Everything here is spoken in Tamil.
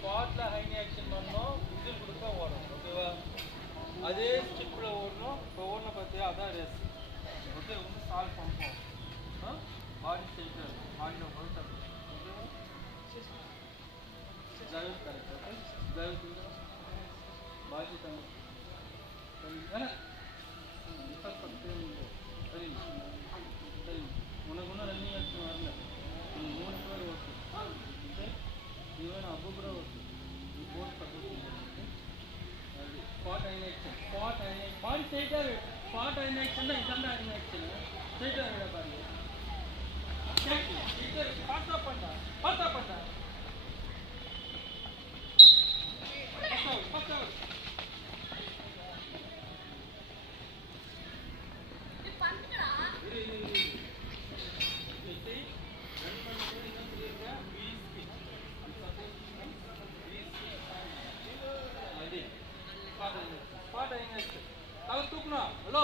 ஸ்பாட்டில் ஹைனி ஆக்ஷன் பண்ணணும், விசில் கொடுக்க ஓடணும். ஓகேவா? அதே ஸ்டிப்பில் ஓடணும். இப்போ ஓடணும் பார்த்தியா, அதான் ரேஸ். ஓகே, வந்து சால்வ் பண்ணுவோம். பாடி ஸ்ட்ரெயிட்டாக இருக்கும், பாடியில் கொழுட்டாக இருக்கும். ஓகேவா? Driver correct. ஓகே, ட்ரைவர் பாடி தண்ணி சரி சரி. உனக்கு ஒன்றும் ரன்னிங் ஆக்ஷன் வரல. நீ 3 பேர் ஓகே. ஓகே, ஈவன் அப்பு கூட ஓகே. நீ போட் சப்போர்ட் ஸ்பாட் ஐன் ஆக்ஷன். ஸ்பாட் ஐன் பாடி ஸ்ட்ரெயிட்டாக விடு. ஸ்பாட் ஐன் ஆக்ஷன் தான் இதான் ஐன் ஆக்ஷன். ஸ்ட்ரெயிட்டாக விட பாருங்க. பார்த்தா பண்ணா பார்த்தா பண்ணா தூக்கணும். ஹலோ